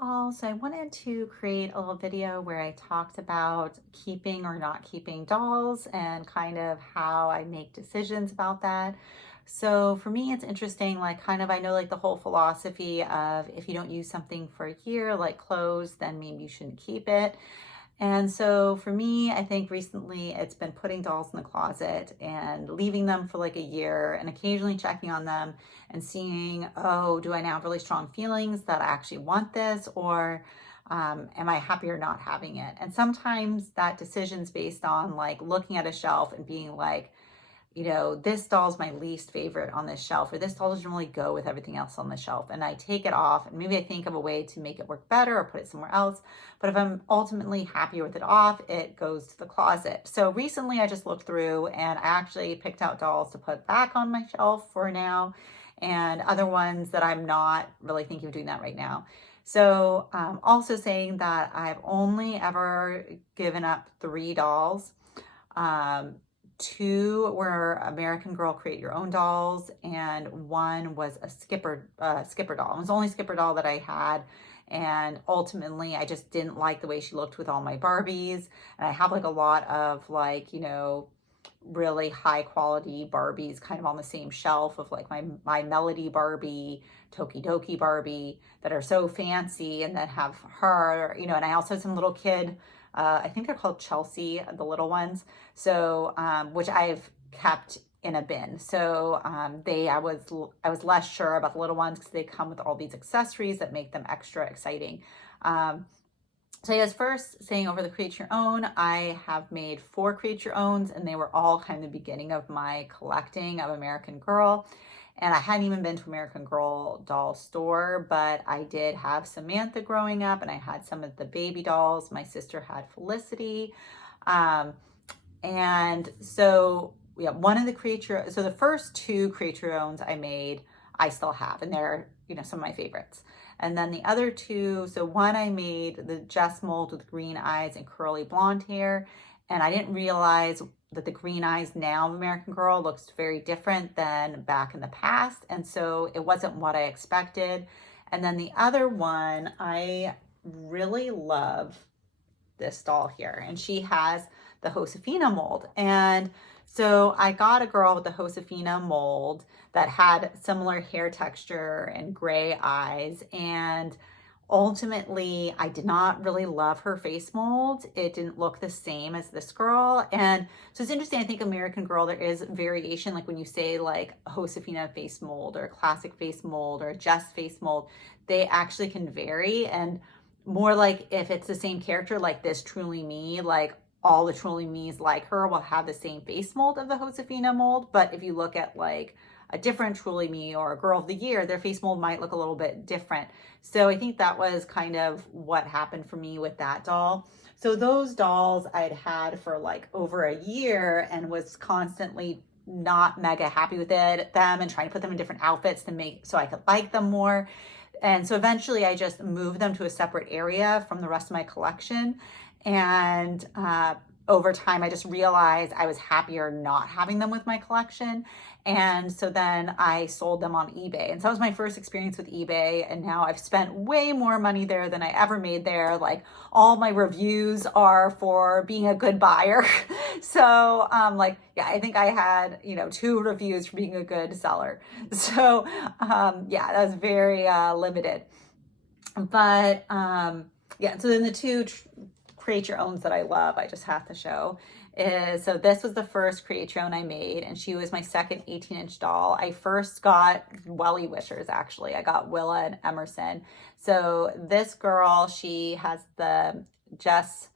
all. So I wanted to create a little video where I talked about keeping or not keeping dolls and kind of how I make decisions about that. So for me, it's interesting, like kind of, I know like the whole philosophy of if you don't use something for a year, like clothes, then maybe you shouldn't keep it. And so for me, I think recently it's been putting dolls in the closet and leaving them for like a year and occasionally checking on them and seeing, oh, do I now have really strong feelings that I actually want this, or am I happier not having it? And sometimes that decision's based on like looking at a shelf and being like, this doll's my least favorite on this shelf, or this doll doesn't really go with everything else on the shelf. And I take it off and maybe I think of a way to make it work better or put it somewhere else. But if I'm ultimately happier with it off, it goes to the closet. So recently I just looked through and I actually picked out dolls to put back on my shelf for now, and other ones that I'm not really thinking of doing that right now. So also saying that I've only ever given up 3 dolls. Um, Two were American Girl Create Your Own dolls, and one was a Skipper doll. It was the only Skipper doll that I had, and ultimately I just didn't like the way she looked with all my Barbies. And I have like a lot of like, really high quality Barbies kind of on the same shelf of like my Melody Barbie, Tokidoki Barbie that are so fancy and that have her, and I also have some little kid, I think they're called Chelsea, the little ones. So, which I've kept in a bin. So, I was less sure about the little ones because they come with all these accessories that make them extra exciting. So I was first saying over the Create Your Own, I have made 4 Create Your Owns, and they were all kind of the beginning of my collecting of American Girl. And I hadn't even been to American Girl doll store, but I did have Samantha growing up, and I had some of the baby dolls. My sister had Felicity. And so, yeah, so the first 2 Create Your Owns I made, I still have, and they're, some of my favorites. And then the other 2, so one I made the Jess mold with green eyes and curly blonde hair. And I didn't realize that the green eyes now of American Girl looks very different than back in the past. And so it wasn't what I expected. And then the other one, I really love this doll here. And she has the Josefina mold. And so I got a girl with the Josefina mold that had similar hair texture and gray eyes. And ultimately, I did not really love her face mold. It didn't look the same as this girl. And so it's interesting. I think American Girl, there is variation. Like when you say like Josefina face mold or classic face mold or Jess face mold, they actually can vary. And more like if it's the same character, like this Truly Me, like all the Truly Me's like her will have the same face mold of the Josefina mold. But if you look at like a different Truly Me or a Girl of the Year, their face mold might look a little bit different. So I think that was kind of what happened for me with that doll. So those dolls I'd had for like over a year and was constantly not mega happy with them and trying to put them in different outfits to make so I could like them more. And so eventually I just moved them to a separate area from the rest of my collection. And over time, I just realized I was happier not having them with my collection. And so then I sold them on eBay. And so that was my first experience with eBay. And now I've spent way more money there than I ever made there. Like all my reviews are for being a good buyer. So I think I had, 2 reviews for being a good seller. So that was very limited. But so then the 2 Create Your Owns that I love, I just have to show is, so this was the first Create Your Own I made, and she was my second 18-inch doll. I first got Welly Wishers, actually. I got Willa and Emerson. So this girl, she has the Jess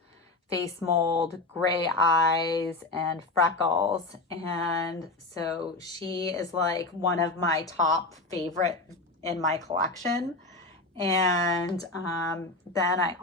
face mold, gray eyes, and freckles. And so she is like one of my top favorite in my collection. And then I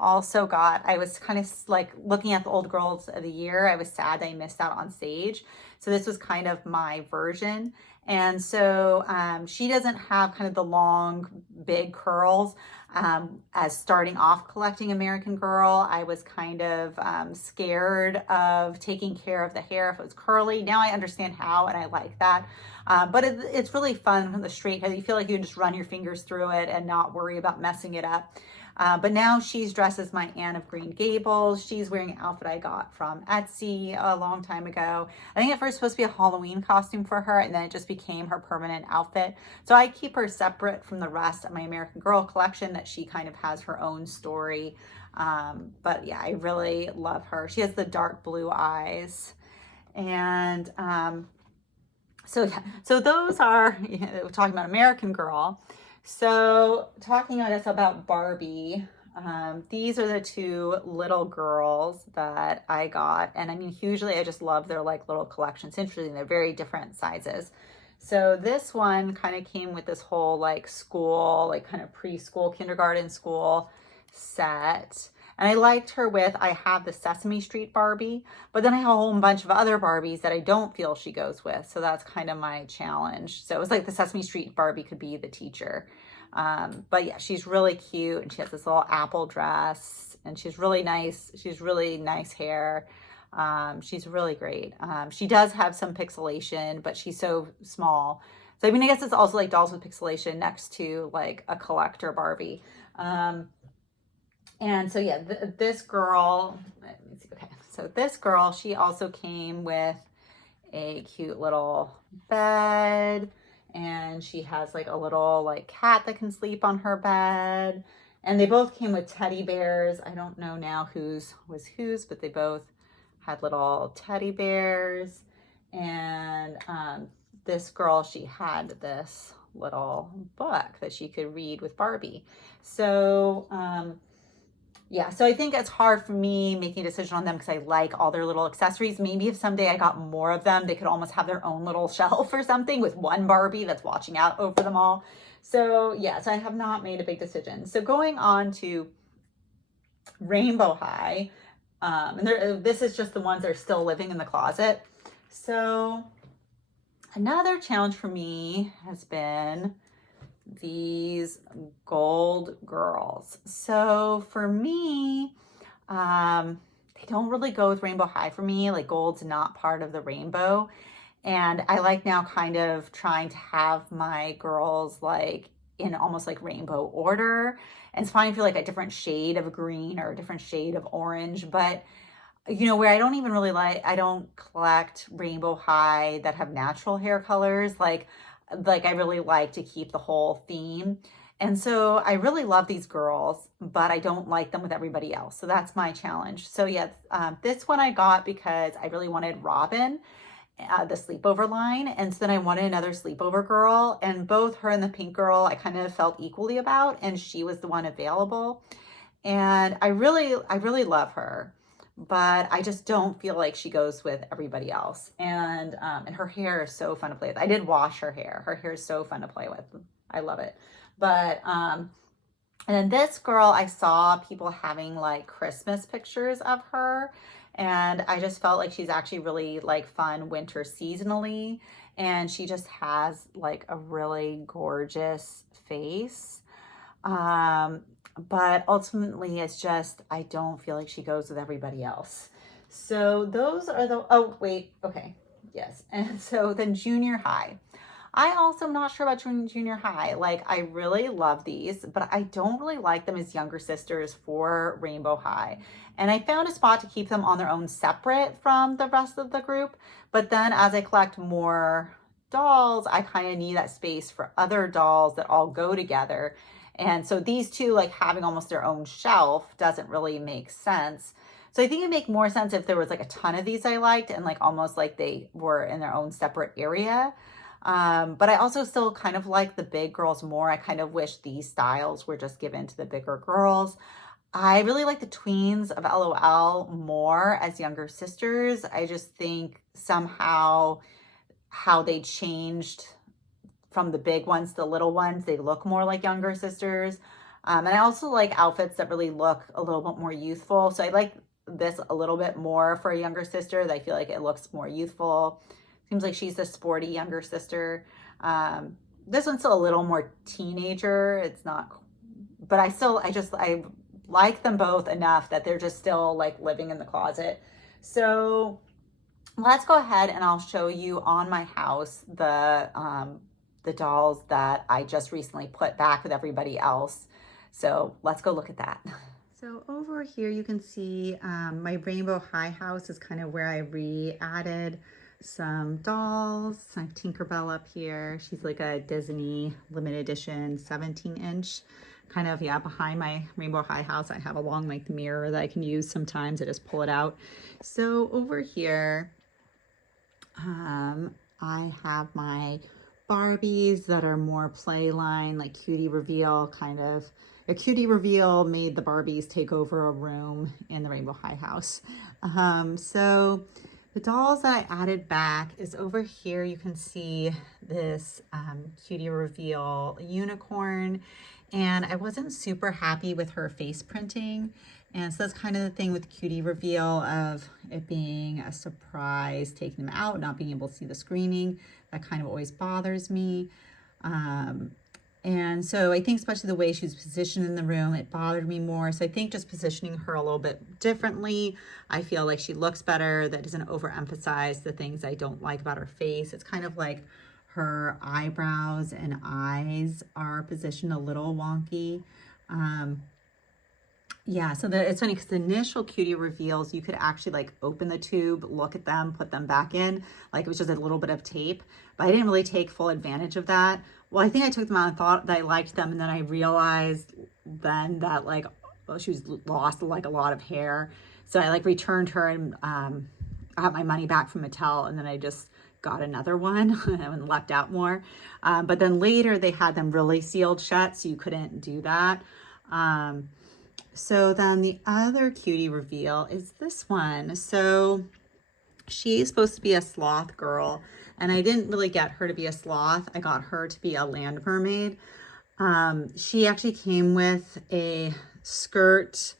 was kind of like looking at the old girls of the year. I was sad I missed out on Sage. So this was kind of my version. And so she doesn't have kind of the long, big curls. As starting off collecting American Girl, I was kind of scared of taking care of the hair if it was curly. Now I understand how, and I like that. But it's really fun from the straight hair. You feel like you can just run your fingers through it and not worry about messing it up. But now she's dressed as my Anne of Green Gables. She's wearing an outfit I got from Etsy a long time ago. I think at first it was supposed to be a Halloween costume for her, and then it just became her permanent outfit. So I keep her separate from the rest of my American Girl collection, that she kind of has her own story. But yeah, I really love her. She has the dark blue eyes. And so yeah, so those are, we're talking about American Girl. So talking, I guess, about Barbie, these are the two little girls that I got. And I mean, hugely, I just love their like little collections. Interesting, they're very different sizes. So this one kind of came with this whole like school, like kind of preschool, kindergarten school set. And I liked her with, I have the Sesame Street Barbie, but then I have a whole bunch of other Barbies that I don't feel she goes with. So that's kind of my challenge. So it was like the Sesame Street Barbie could be the teacher. But yeah, she's really cute, and she has this little apple dress, and she's really nice. She's really nice hair. She's really great. She does have some pixelation, but she's so small. So I mean, I guess it's also like dolls with pixelation next to like a collector Barbie. And so yeah, this girl, let me see, okay. So this girl, she also came with a cute little bed, and she has like a little like cat that can sleep on her bed. And they both came with teddy bears. I don't know now whose was whose, but they both had little teddy bears. And this girl, she had this little book that she could read with Barbie. So yeah, so I think it's hard for me making a decision on them because I like all their little accessories. Maybe if someday I got more of them, they could almost have their own little shelf or something with one Barbie that's watching out over them all. So yeah, so I have not made a big decision. So going on to Rainbow High, and this is just the ones that are still living in the closet. So another challenge for me has been these gold girls. So for me, they don't really go with Rainbow High for me. Like gold's not part of the rainbow. And I like now kind of trying to have my girls like in almost like rainbow order. And it's fine if you're like a different shade of green or a different shade of orange, but you know, where I don't even really like, I don't collect Rainbow High that have natural hair colors. Like I really like to keep the whole theme. And so I really love these girls, but I don't like them with everybody else. So that's my challenge. So yeah, this one I got because I really wanted Robin, the sleepover line. And so then I wanted another sleepover girl, and both her and the pink girl I kind of felt equally about, and she was the one available. And I really love her, but I just don't feel like she goes with everybody else. And her hair is so fun to play with. I did wash her hair. Her hair is so fun to play with. I love it. But and then this girl, I saw people having like Christmas pictures of her, and I just felt like she's actually really like fun winter seasonally, and she just has like a really gorgeous face. But ultimately it's just, I don't feel like she goes with everybody else. So those are the, oh wait, okay, yes. And so then junior high. I also am not sure about junior high. Like I really love these, but I don't really like them as younger sisters for Rainbow High. And I found a spot to keep them on their own separate from the rest of the group. But then as I collect more dolls, I kind of need that space for other dolls that all go together. And so these two like having almost their own shelf doesn't really make sense. So I think it'd make more sense if there was like a ton of these I liked and like almost like they were in their own separate area. But I also still kind of like the big girls more. I kind of wish these styles were just given to the bigger girls. I really like the tweens of LOL more as younger sisters. I just think somehow how they changed from the big ones to the little ones, they look more like younger sisters. And I also like outfits that really look a little bit more youthful. So I like this a little bit more for a younger sister. That I feel like it looks more youthful. Seems like she's the sporty younger sister. This one's still a little more teenager. It's not, but I like them both enough that they're just still like living in the closet. So let's go ahead and I'll show you on my house the dolls that I just recently put back with everybody else. So let's go look at that. So over here you can see my Rainbow High house is kind of where I re-added some dolls. I have Tinkerbell up here. She's like a Disney limited edition 17-inch. Kind of, yeah, behind my Rainbow High house, I have a long like mirror that I can use sometimes. I just pull it out. So over here, I have my Barbies that are more play line, like cutie reveal kind of. A cutie reveal made the Barbies take over a room in the Rainbow High house. So the dolls that I added back is over here. You can see this cutie reveal unicorn, and I wasn't super happy with her face printing. And so that's kind of the thing with cutie reveal of it being a surprise, taking them out, not being able to see the screening. That kind of always bothers me. And so I think especially the way she was positioned in the room, it bothered me more. So I think just positioning her a little bit differently, I feel like she looks better. That doesn't overemphasize the things I don't like about her face. It's kind of like her eyebrows and eyes are positioned a little wonky. Yeah, so it's funny because the initial cutie reveals, you could actually like open the tube, look at them, put them back in, like it was just a little bit of tape, but I didn't really take full advantage of that. Well, I think I took them out and thought that I liked them, and then I realized then that like, well, she was lost like a lot of hair. So I like returned her and I got my money back from Mattel, and then I just got another one and left out more. But then later they had them really sealed shut, so you couldn't do that. So then the other cutie reveal is this one. So she's supposed to be a sloth girl, and I didn't really get her to be a sloth. I got her to be a land mermaid. She actually came with a skirt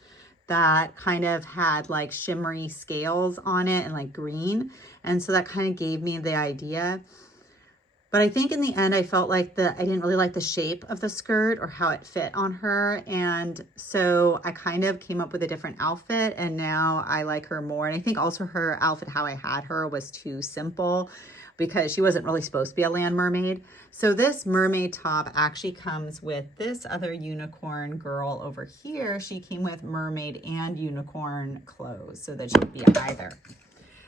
that kind of had like shimmery scales on it and like green. And so that kind of gave me the idea. But I think in the end, I felt like I didn't really like the shape of the skirt or how it fit on her. And so I kind of came up with a different outfit, and now I like her more. And I think also her outfit, how I had her, was too simple because she wasn't really supposed to be a land mermaid. So this mermaid top actually comes with this other unicorn girl over here. She came with mermaid and unicorn clothes so that she could be either.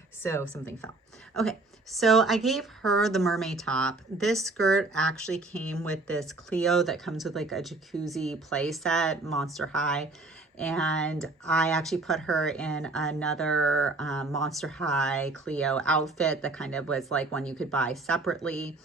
So something fell. Okay. So I gave her the mermaid top. This skirt actually came with this Clio that comes with like a jacuzzi play set, Monster High. And I actually put her in another Monster High Clio outfit that kind of was like one you could buy separately.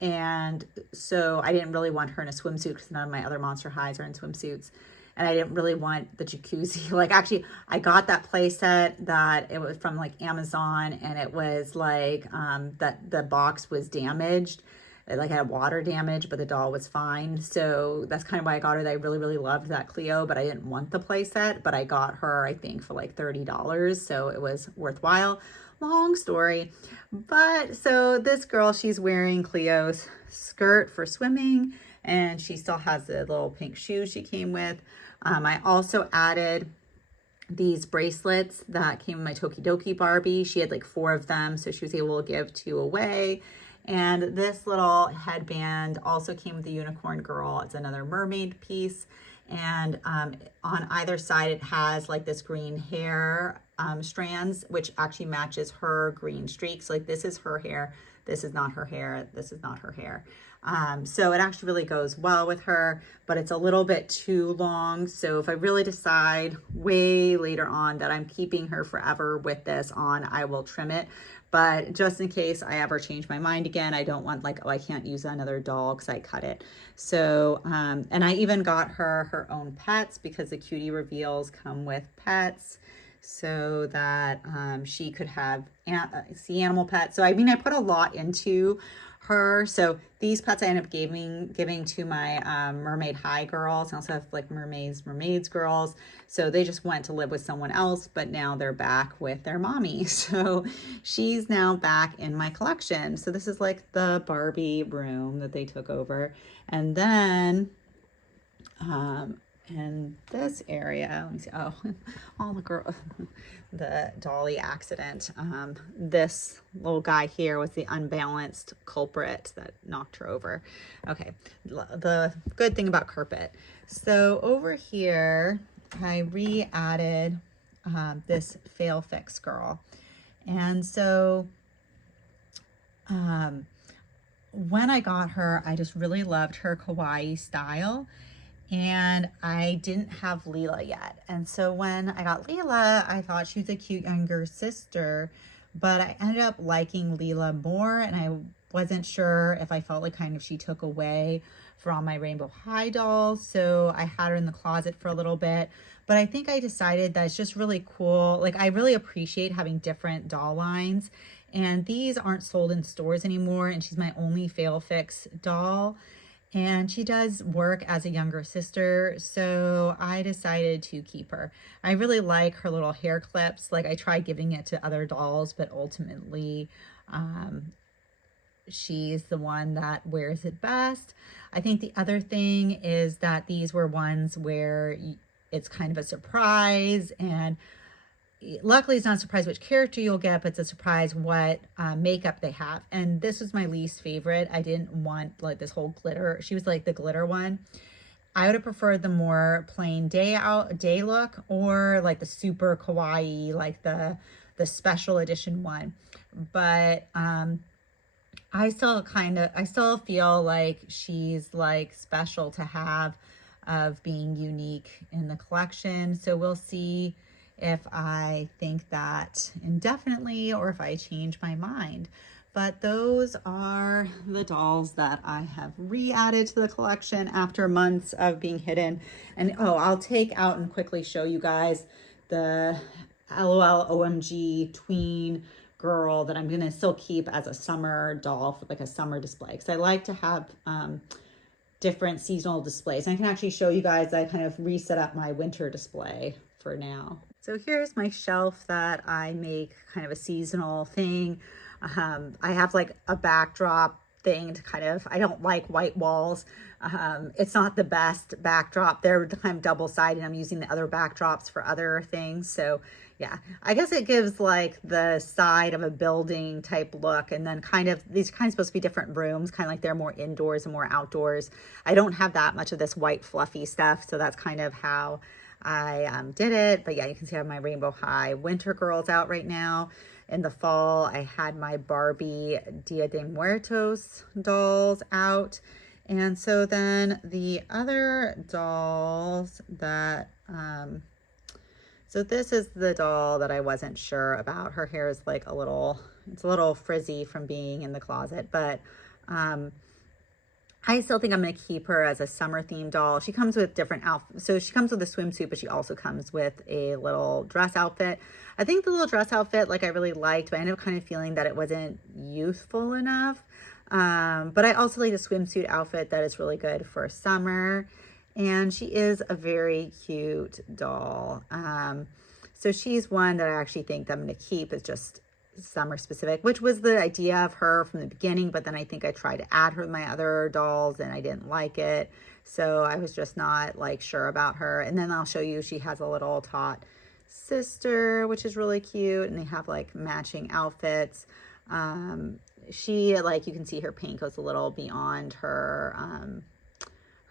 And so I didn't really want her in a swimsuit because none of my other Monster Highs are in swimsuits. And I didn't really want the jacuzzi. Like actually, I got that play set that it was from like Amazon, and it was like that the box was damaged. It like had water damage, but the doll was fine. So that's kind of why I got her. That I really, really loved that Clio, but I didn't want the play set. But I got her, I think, for like $30. So it was worthwhile. Long story. But so this girl, she's wearing Clio's skirt for swimming, and she still has the little pink shoes she came with. I also added these bracelets that came with my Tokidoki Barbie. She had like 4 of them, so she was able to give 2 away. And this little headband also came with the unicorn girl. It's another mermaid piece. And on either side, it has like this green hair strands, which actually matches her green streaks. Like this is her hair. This is not her hair. This is not her hair. So it actually really goes well with her, but it's a little bit too long. So if I really decide way later on that I'm keeping her forever with this on, I will trim it. But just in case I ever change my mind again, I don't want like, oh, I can't use another doll because I cut it. So, and I even got her own pets because the cutie reveals come with pets so that she could have sea animal pets. So I mean, I put a lot into her. So these pets I ended up giving to my Mermaid High girls. I also have like mermaids girls. So they just went to live with someone else, but now they're back with their mommy. So she's now back in my collection. So this is like the Barbie room that they took over. And then In this area, let me see, oh, all the girl, the dolly accident. This little guy here was the unbalanced culprit that knocked her over. Okay, the good thing about carpet. So over here, I re-added this fail fix girl. And so when I got her, I just really loved her kawaii style. And I didn't have Leela yet. And so when I got Leela, I thought she was a cute younger sister, but I ended up liking Leela more, and I wasn't sure if I felt like kind of she took away from my Rainbow High dolls. So I had her in the closet for a little bit, but I think I decided that it's just really cool. Like, I really appreciate having different doll lines, and these aren't sold in stores anymore, and she's my only fail fix doll. And she does work as a younger sister, so I decided to keep her. I really like her little hair clips. Like, I tried giving it to other dolls, but ultimately she's the one that wears it best. I think the other thing is that these were ones where it's kind of a surprise, and luckily it's not a surprise which character you'll get, but it's a surprise what makeup they have. And this was my least favorite. I didn't want like this whole glitter. She was like the glitter one. I would have preferred the more plain day look, or like the super kawaii, like the special edition one. But I still feel like she's like special to have, of being unique in the collection. So we'll see if I think that indefinitely or if I change my mind. But those are the dolls that I have re-added to the collection after months of being hidden. And oh, I'll take out and quickly show you guys the LOL OMG tween girl that I'm gonna still keep as a summer doll for like a summer display, because I like to have different seasonal displays. And I can actually show you guys, I kind of reset up my winter display for now. So here's my shelf that I make kind of a seasonal thing. I have like a backdrop thing to kind of, I don't like white walls. It's not the best backdrop. They're kind of double-sided. I'm using the other backdrops for other things. So yeah, I guess it gives like the side of a building type look, and then kind of, these are kind of supposed to be different rooms, kind of like they're more indoors and more outdoors. I don't have that much of this white fluffy stuff, so that's kind of how I did it. But yeah, you can see I have my Rainbow High winter girls out right now. In the fall, I had my Barbie Dia de Muertos dolls out. And so then the other dolls that, so this is the doll that I wasn't sure about. Her hair is like it's a little frizzy from being in the closet, but I still think I'm going to keep her as a summer themed doll. She comes with different outfits. So she comes with a swimsuit, but she also comes with a little dress outfit. I think the little dress outfit, like, I really liked, but I ended up kind of feeling that it wasn't youthful enough. But I also like the swimsuit outfit that is really good for summer. And she is a very cute doll. So she's one that I actually think that I'm going to keep. It's just summer specific, which was the idea of her from the beginning, but then I think I tried to add her to my other dolls and I didn't like it, so I was just not like sure about her. And then I'll show you, she has a little tot sister, which is really cute, and they have like matching outfits. She, like, you can see her paint goes a little beyond her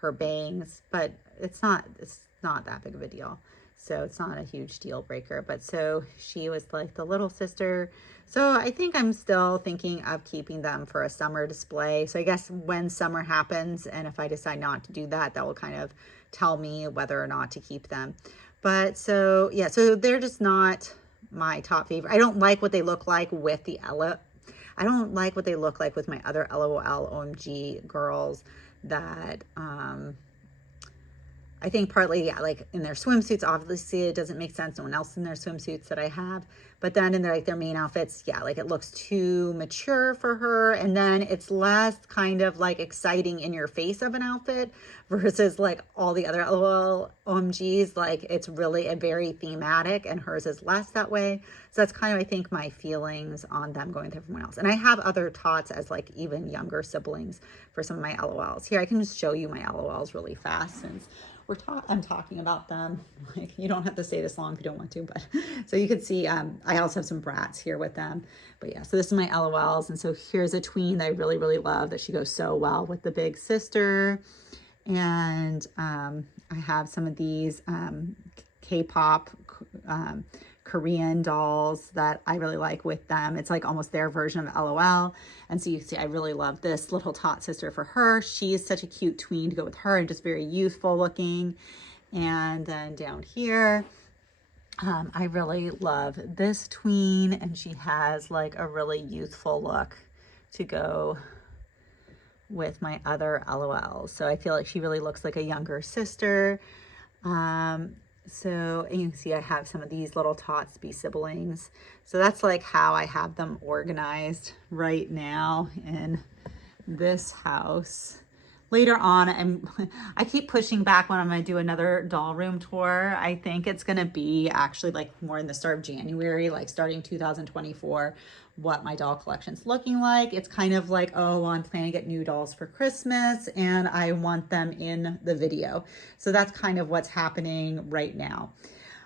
her bangs, but it's not that big of a deal. So it's not a huge deal breaker. But so she was like the little sister. So I think I'm still thinking of keeping them for a summer display. So I guess when summer happens, and if I decide not to do that, that will kind of tell me whether or not to keep them. But so, yeah, so they're just not my top favorite. I don't like what they look like with the I don't like what they look like with my other LOL OMG girls that, I think partly, yeah, like in their swimsuits, obviously it doesn't make sense. No one else in their swimsuits that I have. But then in their, like, their main outfits, yeah, like it looks too mature for her. And then it's less kind of like exciting in your face of an outfit versus like all the other LOL OMGs. Like, it's really a very thematic, and hers is less that way. So that's kind of, I think, my feelings on them going with everyone else. And I have other tots as like even younger siblings for some of my LOLs. Here, I can just show you my LOLs really fast since I'm talking about them. Like, you don't have to stay this long if you don't want to, but so you can see, I also have some brats here with them. But yeah, so this is my LOLs. And so here's a tween that I really, really love that she goes so well with the big sister. And I have some of these K-pop Korean dolls that I really like with them. It's like almost their version of LOL. And so you see, I really love this little tot sister for her. She is such a cute tween to go with her and just very youthful looking. And then down here, I really love this tween, and she has like a really youthful look to go with my other LOLs. So I feel like she really looks like a younger sister. So, and you can see I have some of these little tots be siblings. So that's like how I have them organized right now in this house. Later on, I keep pushing back when I'm going to do another doll room tour. I think it's going to be actually like more in the start of January, like starting 2024, what my doll collection's looking like. It's kind of like, oh, well, I'm planning to get new dolls for Christmas and I want them in the video. So that's kind of what's happening right now.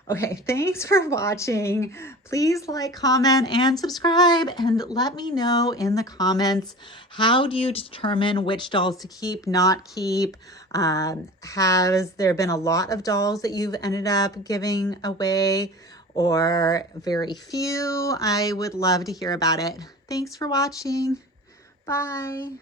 Okay, thanks for watching. Please like, comment, and subscribe, and let me know in the comments, how do you determine which dolls to keep, not keep? Has there been a lot of dolls that you've ended up giving away, or very few? I would love to hear about it. Thanks for watching. Bye.